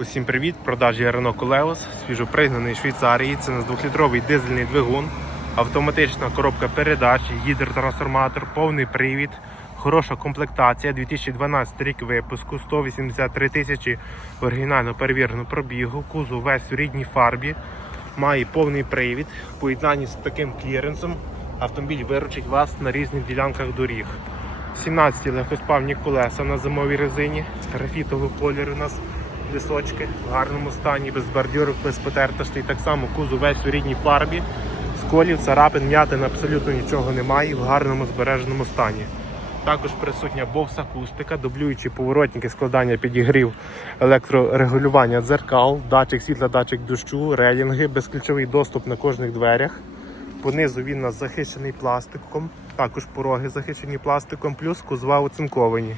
Усім привіт! Продажі Renault Koleos, свіжопригнаний Швейцарії. Це у нас 2-літровий дизельний двигун, автоматична коробка передач, гідротрансформатор, повний привід, хороша комплектація, 2012 рік випуску, 183 тисячі. Оригінально перевіреного пробігу, кузов весь у рідній фарбі, має повний привід. Поєднанні з таким кліренсом автомобіль виручить вас на різних ділянках доріг. 17 легкоспавні колеса на зимовій резині, графітовий колір у нас дисочки в гарному стані, без бордюрів, без потертостей. Так само кузов весь у рідній фарбі. Сколів, царапин, м'ятин абсолютно нічого немає в гарному збереженому стані. Також присутня бокс акустика, дублюючі поворотники, складання підігрів, електрорегулювання дзеркал, датчик світла, датчик дощу, рейлінги, безключовий доступ на кожних дверях. Понизу він нас захищений пластиком, також пороги захищені пластиком, плюс кузова оцинковані.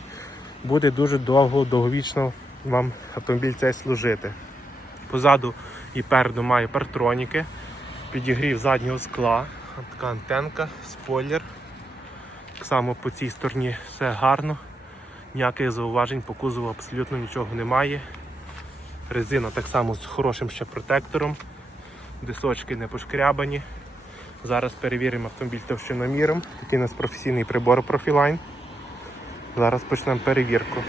Буде дуже довго, довговічно вам автомобіль цей служити. Позаду і переду має партроніки, підігрів заднього скла, така антенка, спойлер. Так само по цій стороні все гарно, ніяких зауважень по кузову абсолютно нічого немає. Резина так само з хорошим ще протектором, дисочки не пошкрябані. Зараз перевіримо автомобіль товщиноміром. Такий у нас професійний прибор Profiline. Зараз почнемо перевірку.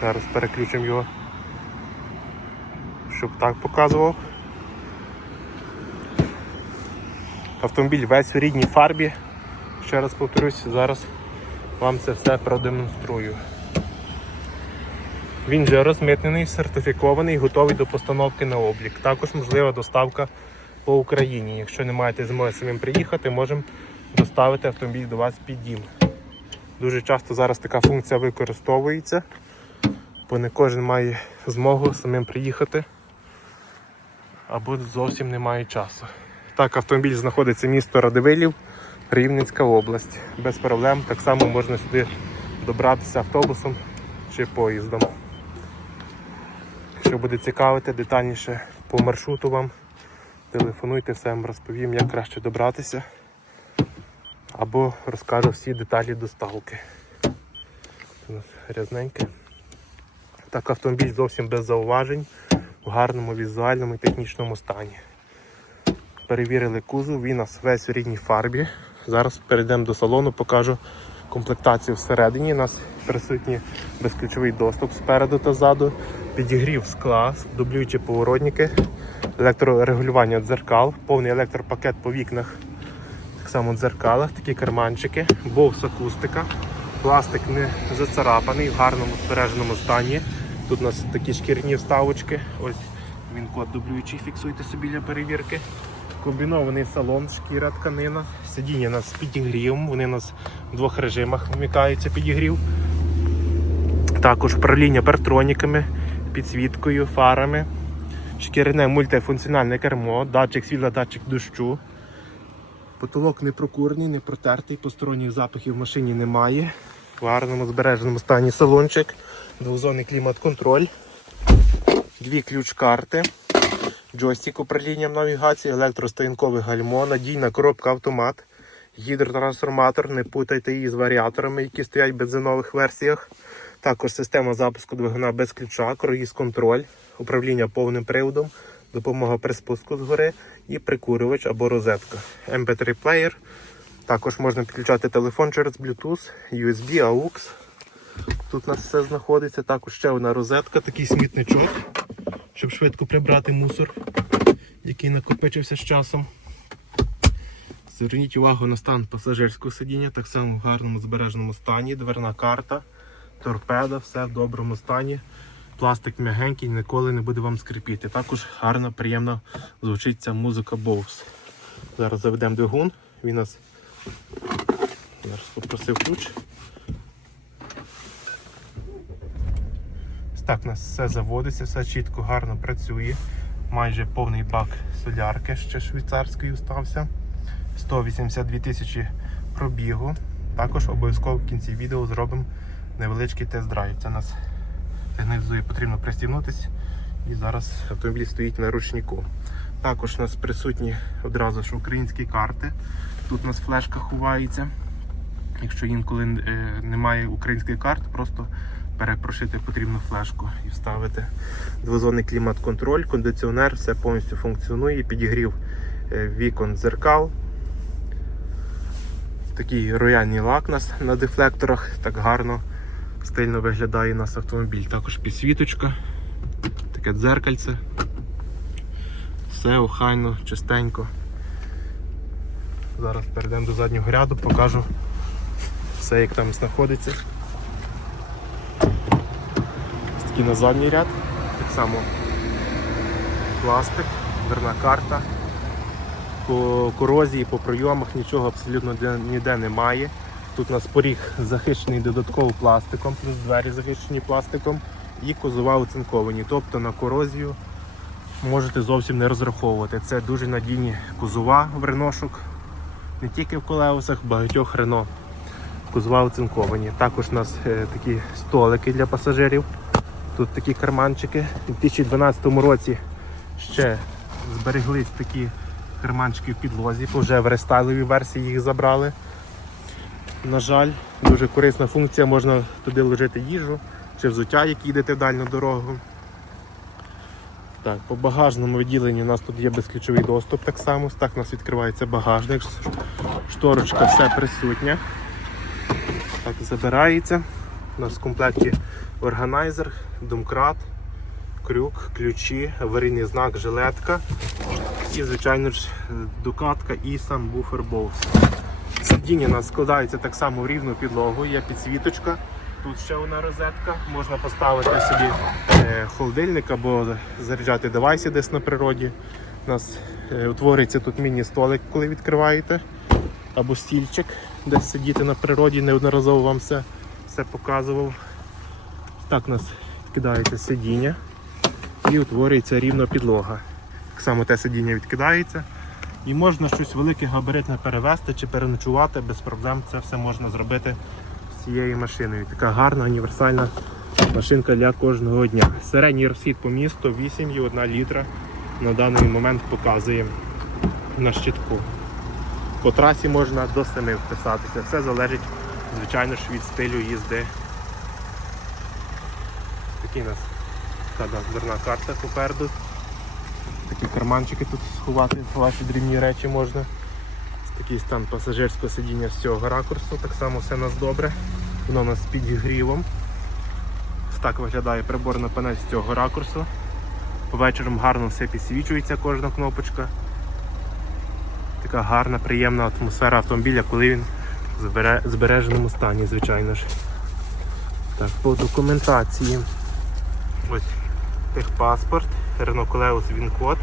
Зараз переключимо його, щоб так показував. Автомобіль весь у рідній фарбі. Ще раз повторюсь, зараз вам це все продемонструю. Він вже розмитнений, сертифікований, готовий до постановки на облік. Також можлива доставка по Україні. Якщо не маєте змоги самим приїхати, можемо доставити автомобіль до вас під дім. Дуже часто зараз така функція використовується, бо не кожен має змогу самим приїхати або зовсім не має часу. Так, автомобіль знаходиться місто Радивилів, Рівненська область. Без проблем так само можна сюди добратися автобусом чи поїздом. Якщо буде цікавити детальніше по маршруту вам, телефонуйте, все вам розповім, як краще добратися. Або розкажу всі деталі доставки. У нас грязненьке. Так, автомобіль зовсім без зауважень, в гарному візуальному і технічному стані. Перевірили кузов, він у нас весь у рідній фарбі. Зараз перейдемо до салону, покажу комплектацію всередині. У нас присутній безключовий доступ спереду та ззаду, підігрів скла, дублюючі поворотники, електрорегулювання дзеркал, повний електропакет по вікнах, так само дзеркалах, такі карманчики, бокс акустика, пластик не зацарапаний, в гарному збереженому стані. Тут у нас такі шкірні вставочки. Ось він код дублюючий, фіксуйте собі для перевірки. Комбінований салон, шкіра, тканина. Сидіння у нас з підігрівом, вони у нас в двох режимах вмикаються підігрів. Також управління партроніками, підсвіткою, фарами, шкіряне мультифункціональне кермо, датчик світла, датчик дощу. Потолок не прокурний, не протертий, посторонніх запахів в машині немає. В гарному збереженому стані салончик, двозонний клімат-контроль, дві ключ-карти, джойстик управлінням навігації, електростоянкове гальмо, надійна коробка автомат, гідротрансформатор, не путайте її з варіаторами, які стоять в бензинових версіях. Також система запуску двигуна без ключа, круїз контроль, управління повним приводом, допомога при спуску згори і прикурювач або розетка. MP3 плеєр. Також можна підключати телефон через Bluetooth, USB, AUX. Тут у нас все знаходиться. Також ще одна розетка, такий смітничок, щоб швидко прибрати мусор, який накопичився з часом. Зверніть увагу на стан пасажирського сидіння, так само в гарному збереженому стані, дверна карта, торпеда, все в доброму стані. Пластик м'ягенький, ніколи не буде вам скрипіти. Також гарно, приємно звучить ця музика Bose. Зараз заведемо двигун. Він нас зараз попросив ключ. Так, у нас все заводиться, все чітко, гарно працює. Майже повний бак солярки ще швейцарської стався. 182 тисячі пробігу. Також обов'язково в кінці відео зробимо невеличкий тест-драйв. Це у нас сигналізує, потрібно пристібнутися. І зараз автомобіль стоїть на ручнику. Також у нас присутні одразу ж українські карти. Тут у нас флешка ховається. Якщо інколи е, немає українських карт, просто перепрошити потрібно флешку і вставити. Двозонний клімат-контроль, кондиціонер, все повністю функціонує, підігрів е, вікон дзеркал. Такий рояльний лак нас на дефлекторах, так гарно, стильно виглядає у нас автомобіль. Також підсвіточка, таке дзеркальце. Все охайно, чистенько. Зараз перейдемо до заднього ряду, покажу все, як там знаходиться. Такий на задній ряд, так само пластик, дверна карта. По корозії, по пройомах нічого абсолютно ніде немає. Тут у нас поріг захищений додатково пластиком, плюс двері захищені пластиком і кузова оцинковані. Тобто на корозію можете зовсім не розраховувати. Це дуже надійні кузова в реношок, не тільки в колеусах, багатьох рено. Кузова оцинковані. Також у нас е, такі столики для пасажирів. Тут такі карманчики. У 2012 році ще збереглись такі карманчики в підлозі, вже в рестайловій версії їх забрали. На жаль, дуже корисна функція, можна туди ложити їжу чи взуття, як їдете в дальню дорогу. Так, по багажному відділенні у нас тут є безключовий доступ так само. Так у нас відкривається багажник, шторочка все присутня. Так, забирається. У нас в комплекті органайзер, домкрат, крюк, ключі, аварійний знак, жилетка і, звичайно ж, дукатка і сам буфер боус. Сидіння у нас складається так само в рівну підлогу, є підсвіточка. Тут ще одна розетка, можна поставити собі е, холодильник або заряджати девайси десь на природі. У нас е, утворюється тут міні-столик, коли відкриваєте, або стільчик, де сидіти на природі, неодноразово вам все, все показував. Так у нас відкидається сидіння і утворюється рівна підлога. Так само те сидіння відкидається. І можна щось велике габаритне перевезти чи переночувати без проблем. Це все можна зробити з цією машиною. Така гарна універсальна машинка для кожного дня. Середній розхід по місту 8,1 літра на даний момент показує на щитку. По трасі можна до 7 вписатися. Все залежить, звичайно ж, від стилю їзди. Такі у нас дверна карта попереду. Такі карманчики тут сховати, ваші дрібні речі можна. Такий стан пасажирського сидіння з цього ракурсу, так само все у нас добре. Воно у нас з підігрівом. Так виглядає приборна панель з цього ракурсу. Вечором гарно все підсвічується, кожна кнопочка. Така гарна, приємна атмосфера автомобіля, коли він в збереженому стані, звичайно ж. Так, по документації. Ось техпаспорт, Renault Coleos Він-код,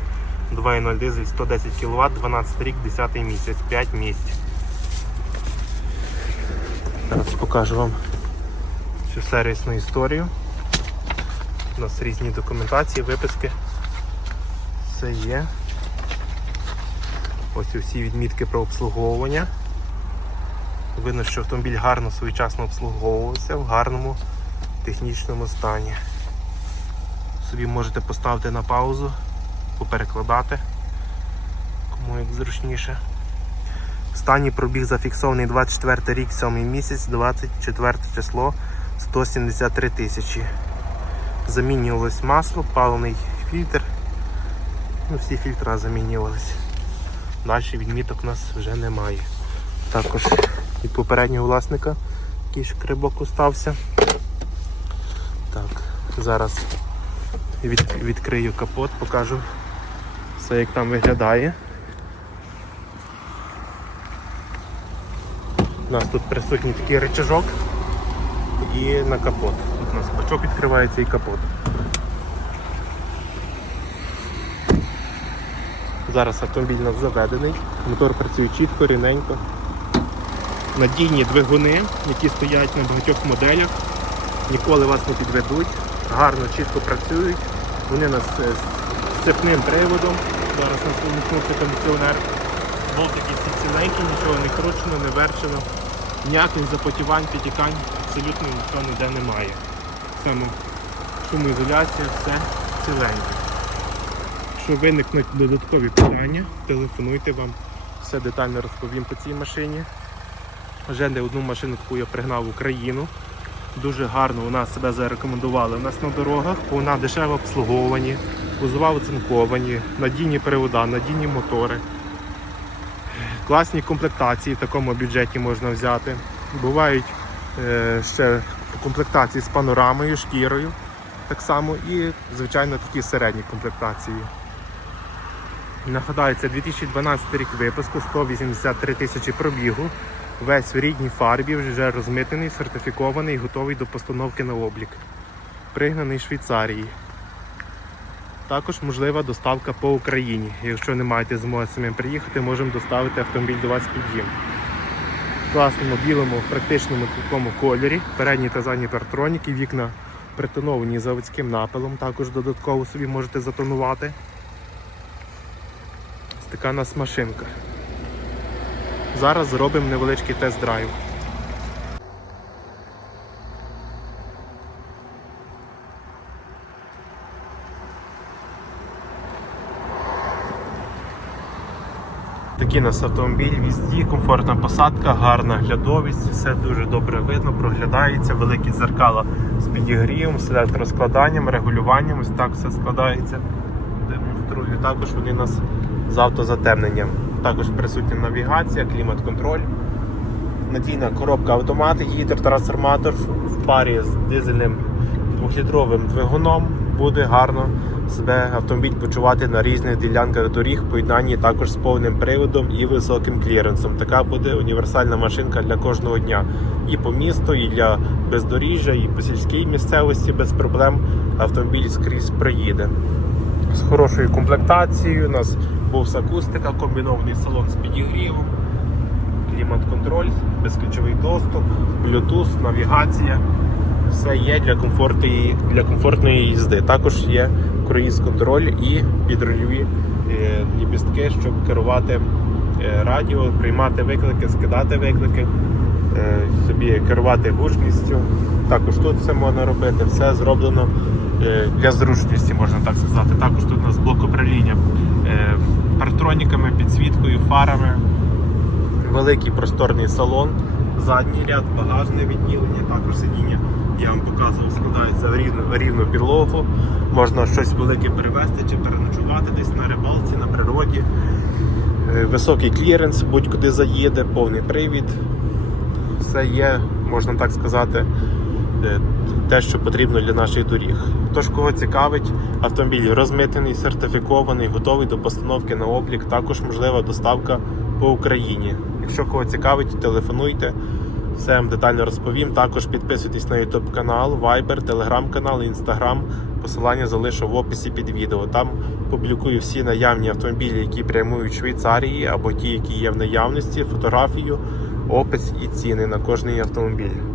2.0 дизель 110 кВт, 12 рік, 10 місяць, 5 місць. Зараз покажу вам цю сервісну історію. У нас різні документації, виписки. Все є. Ось усі відмітки про обслуговування. Видно, що автомобіль гарно своєчасно обслуговувався в гарному технічному стані. Собі можете поставити на паузу, поперекладати, кому як зручніше. Стані пробіг зафіксований 24 рік, 7 місяць, 24 число, 173 тисячі. Замінювалось масло, паливний фільтр. Ну, всі фільтра замінювалися. Далі відміток у нас вже немає. Також від попереднього власника який шкребок остався. Так, зараз від, відкрию капот, покажу все, як там виглядає. У нас тут присутній такий рычажок і на капот. Тут у нас бачок відкривається і капот. Зараз автомобіль у нас заведений, мотор працює чітко, рівненько. Надійні двигуни, які стоять на багатьох моделях, ніколи вас не підведуть, гарно, чітко працюють. Вони нас е, з цепним приводом. Зараз нас вимкнувся кондиціонер. Болтики всі ціленькі, нічого не кручено, не верчено. Ніяких запотівань, підтікань абсолютно нічого ніде немає. Саме шумоізоляція, все ціленьке. Якщо виникнуть додаткові питання, телефонуйте вам, все детально розповім по цій машині. Вже не одну машину таку я пригнав в Україну. Дуже гарно у нас себе зарекомендували. У нас на дорогах вона дешево обслуговані, кузова оцинковані, надійні привода, надійні мотори. Класні комплектації в такому бюджеті можна взяти. Бувають е, ще комплектації з панорамою, шкірою, так само, і, звичайно, такі середні комплектації. Нагадаю, це 2012 рік випуску, 183 тисячі пробігу. Весь у рідній фарбі, вже розмитений, сертифікований, готовий до постановки на облік. Пригнаний Швейцарії. Також можлива доставка по Україні. Якщо не маєте змоги самим приїхати, можемо доставити автомобіль до вас під дім. В класному білому, практичному такому кольорі, передні та задні партроніки, вікна притоновані заводським напилом, також додатково собі можете затонувати. Ось така машинка. Зараз зробимо невеличкий тест-драйв. Такий у нас автомобіль, візді, комфортна посадка, гарна глядовість, все дуже добре видно, проглядається, великі дзеркала з підігрівом, з електроскладанням, регулюванням, ось так все складається. Демонструю. Також вони нас з автозатемненням. Також присутня навігація, клімат-контроль. Надійна коробка автомат, гідротрансформатор в парі з дизельним двохлітровим двигуном буде гарно себе автомобіль почувати на різних ділянках доріг, поєднанні також з повним приводом і високим кліренсом. Така буде універсальна машинка для кожного дня. І по місту, і для бездоріжжя, і по сільській місцевості без проблем автомобіль скрізь приїде. З хорошою комплектацією у нас бовс акустика, комбінований салон з підігрівом, клімат-контроль, безключовий доступ, Bluetooth, навігація. Все є для комфортної, для комфортної їзди. Також є круїз-контроль і підрульові е, ліпістки, щоб керувати е, радіо, приймати виклики, скидати виклики, е, собі керувати гучністю. Також тут все можна робити, все зроблено е, для зручності, можна так сказати. Також тут у нас блок управління е, партроніками, підсвіткою, фарами, великий просторний салон, задній ряд, багажне відділення, також сидіння. Я вам показував, складається в рівну, в рівну підлогу. Можна щось велике перевезти чи переночувати десь на рибалці, на природі. Е, Високий кліренс, будь-куди заїде, повний привід. Все є, можна так сказати, те, що потрібно для наших доріг. Тож, кого цікавить, автомобіль розмитений, сертифікований, готовий до постановки на облік. Також можлива доставка по Україні. Якщо кого цікавить, телефонуйте. Все вам детально розповім. Також підписуйтесь на YouTube канал, Viber, Telegram канал, Instagram. Посилання залишу в описі під відео. Там публікую всі наявні автомобілі, які прямують в Швейцарії, або ті, які є в наявності, фотографію, опис і ціни на кожний автомобіль.